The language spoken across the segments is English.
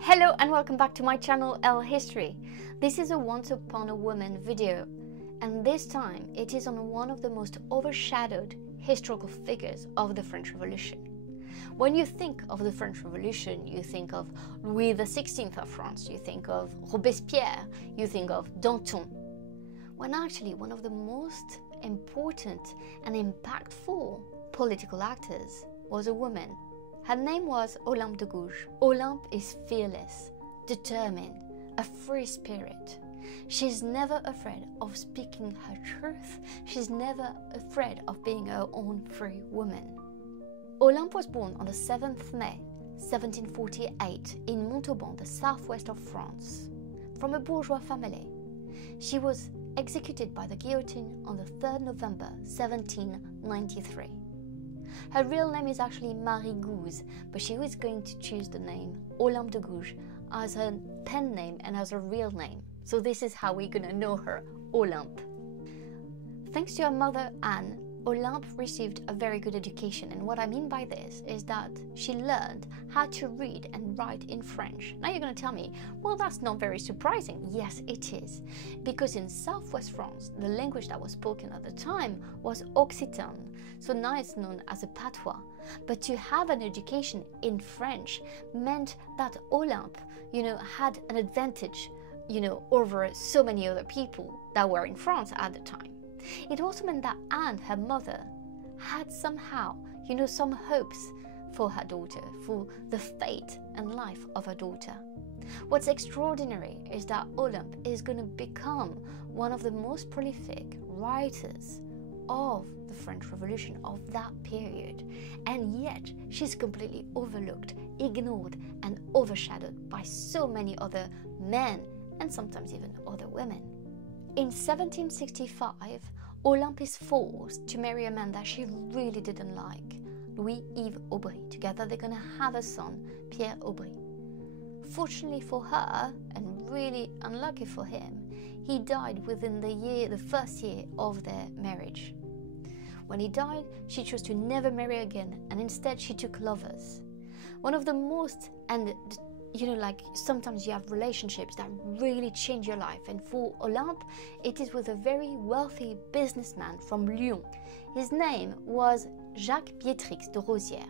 Hello and welcome back to my channel ElleHistory. This is a Once Upon a Woman video, and this time it is on one of the most overshadowed historical figures of the French Revolution. When you think of the French Revolution, you think of Louis XVI of France, you think of Robespierre, you think of Danton, when actually one of the most important and impactful political actors was a woman. Her name was Olympe de Gouges. Olympe is fearless, determined, a free spirit. She's never afraid of speaking her truth. She's never afraid of being her own free woman. Olympe was born on the 7th May 1748 in Montauban, the southwest of France, from a bourgeois family. She was executed by the guillotine on the 3rd November 1793. Her real name is actually Marie Gouges, but she was going to choose the name Olympe de Gouges as her pen name and as her real name. So this is how we're gonna know her, Olympe. Thanks to her mother Anne, Olympe received a very good education, and what I mean by this is that she learned how to read and write in French. Now you're going to tell me, well, that's not very surprising. Yes, it is, because in southwest France, the language that was spoken at the time was Occitan, so now it's known as a patois. But to have an education in French meant that Olympe, had an advantage, over so many other people that were in France at the time. It also meant that Anne, her mother, had somehow, some hopes for her daughter, for the fate and life of her daughter. What's extraordinary is that Olympe is going to become one of the most prolific writers of the French Revolution of that period, and yet she's completely overlooked, ignored, and overshadowed by so many other men and sometimes even other women. In 1765, Olympe is forced to marry a man that she really didn't like, Louis-Yves Aubry. Together they're going to have a son, Pierre Aubry. Fortunately for her, and really unlucky for him, he died within the first year of their marriage. When he died, she chose to never marry again, and instead she took lovers. One of the most, and sometimes you have relationships that really change your life, and for Olympe, it is with a very wealthy businessman from Lyon. His name was Jacques Beatrix de Rosière.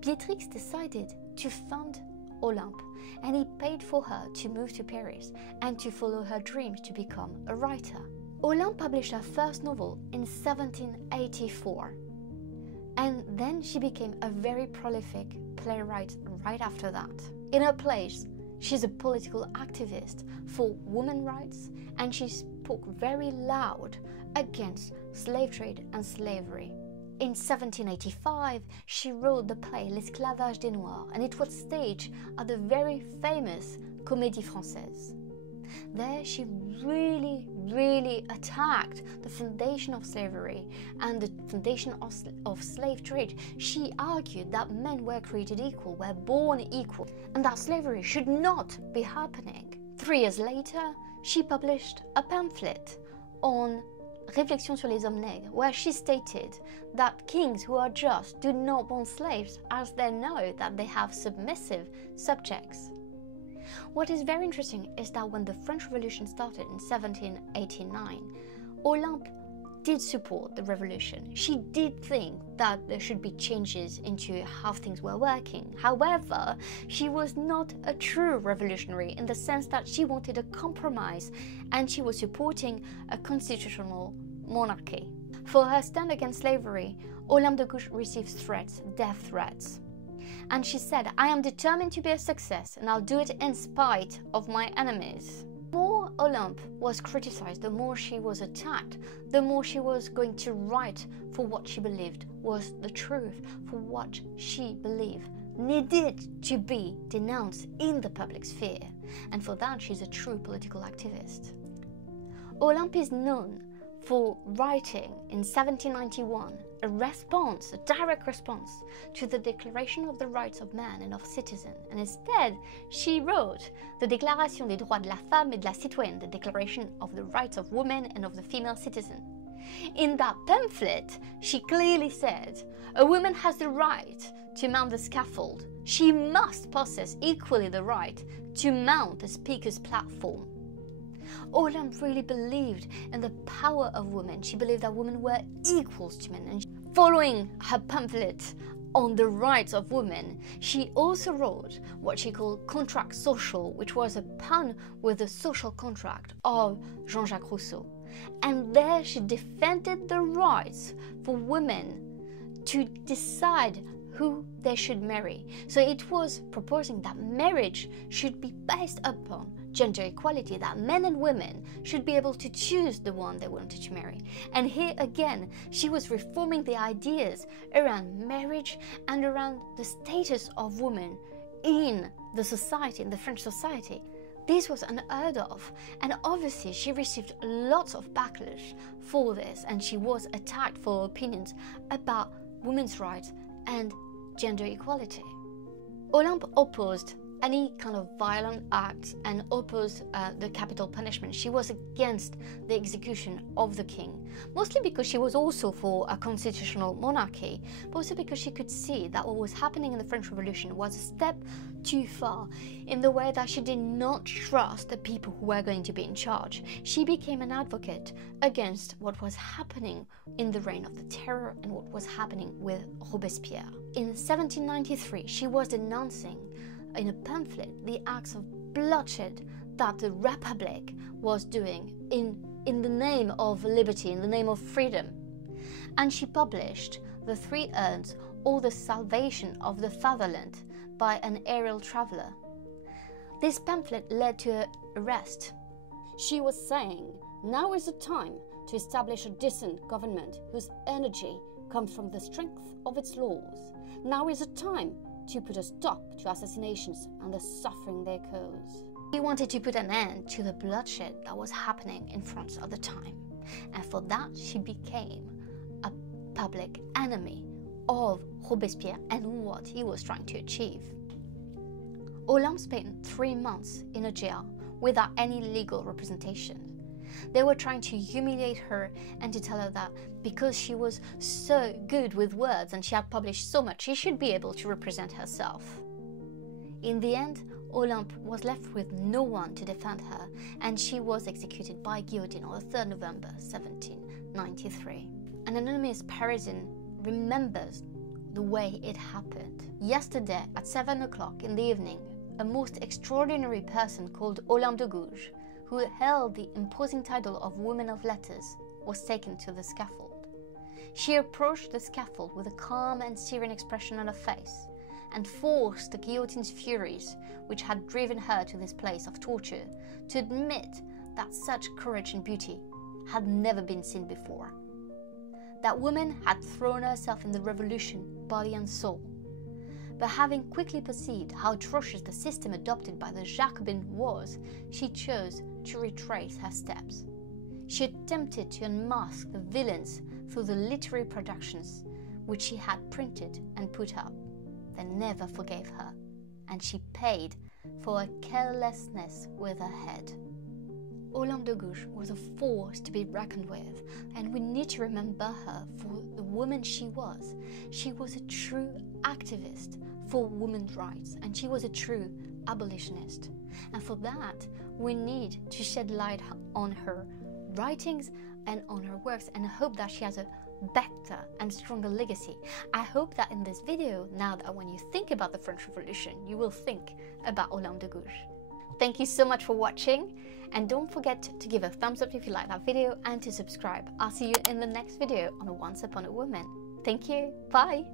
Beatrix decided to fund Olympe, and he paid for her to move to Paris and to follow her dreams to become a writer. Olympe published her first novel in 1784, and then she became a very prolific playwright right after that. In her plays, she's a political activist for women's rights, and she spoke very loud against slave trade and slavery. In 1785, she wrote the play L'Esclavage des Noirs, and it was staged at the very famous Comédie Française. There she really attacked the foundation of slavery and the foundation of slave trade. She argued that men were created equal, were born equal, and that slavery should not be happening. 3 years later, she published a pamphlet on Réflexions sur les hommes nègres, where she stated that kings who are just do not want slaves, as they know that they have submissive subjects. What is very interesting is that when the French Revolution started in 1789, Olympe did support the revolution. She did think that there should be changes into how things were working. However, she was not a true revolutionary in the sense that she wanted a compromise, and she was supporting a constitutional monarchy. For her stand against slavery, Olympe de Gouges received threats, death threats. And she said, "I am determined to be a success, and I'll do it in spite of my enemies." The more Olympe was criticized, the more she was attacked, the more she was going to write for what she believed was the truth, for what she believed needed to be denounced in the public sphere. And for that, she's a true political activist. Olympe is known for writing in 1791 a direct response to the Declaration of the Rights of Man and of Citizen, and instead she wrote the Déclaration des droits de la femme et de la citoyenne, the Declaration of the Rights of Women and of the Female Citizen. In that pamphlet, she clearly said, a woman has the right to mount the scaffold. She must possess equally the right to mount the speaker's platform. Olympe really believed in the power of women. She believed that women were equals to men. And following her pamphlet on the rights of women, she also wrote what she called Contract Social, which was a pun with the social contract of Jean-Jacques Rousseau. And there she defended the rights for women to decide who they should marry. So it was proposing that marriage should be based upon gender equality, that men and women should be able to choose the one they wanted to marry. And here again, she was reforming the ideas around marriage and around the status of women in the society, in the French society. This was unheard of, and obviously she received lots of backlash for this, and she was attacked for her opinions about women's rights and gender equality. Olympe opposed any kind of violent acts and opposed the capital punishment. She was against the execution of the king, mostly because she was also for a constitutional monarchy, but also because she could see that what was happening in the French Revolution was a step too far in the way that she did not trust the people who were going to be in charge. She became an advocate against what was happening in the reign of the terror and what was happening with Robespierre. In 1793, she was denouncing in a pamphlet the acts of bloodshed that the Republic was doing in the name of liberty, in the name of freedom. And she published The Three Urns, or The Salvation of the Fatherland, by an aerial traveller. This pamphlet led to her arrest. She was saying, now is the time to establish a decent government whose energy comes from the strength of its laws. Now is the time to put a stop to assassinations and the suffering they cause. She wanted to put an end to the bloodshed that was happening in France at the time, and for that she became a public enemy of Robespierre and what he was trying to achieve. Olympe spent 3 months in a jail without any legal representation. They were trying to humiliate her and to tell her that because she was so good with words and she had published so much, she should be able to represent herself. In the end, Olympe was left with no one to defend her, and she was executed by guillotine on the 3rd November 1793. An anonymous Parisian remembers the way it happened. Yesterday at 7 o'clock in the evening, a most extraordinary person called Olympe de Gouges, who held the imposing title of Woman of Letters, was taken to the scaffold. She approached the scaffold with a calm and serene expression on her face, and forced the guillotine's furies, which had driven her to this place of torture, to admit that such courage and beauty had never been seen before. That woman had thrown herself in the revolution, body and soul. But having quickly perceived how atrocious the system adopted by the Jacobins was, she chose to retrace her steps. She attempted to unmask the villains through the literary productions which she had printed and put up. They never forgave her, and she paid for her carelessness with her head. Olympe de Gouges was a force to be reckoned with, and we need to remember her for the woman she was. She was a true activist for women's rights, and she was a true abolitionist. And for that, we need to shed light on her writings and on her works, and I hope that she has a better and stronger legacy. I hope that in this video, now that when you think about the French Revolution, you will think about Olympe de Gouges. Thank you so much for watching, and don't forget to give a thumbs up if you like that video and to subscribe. I'll see you in the next video on Once Upon a Woman. Thank you. Bye.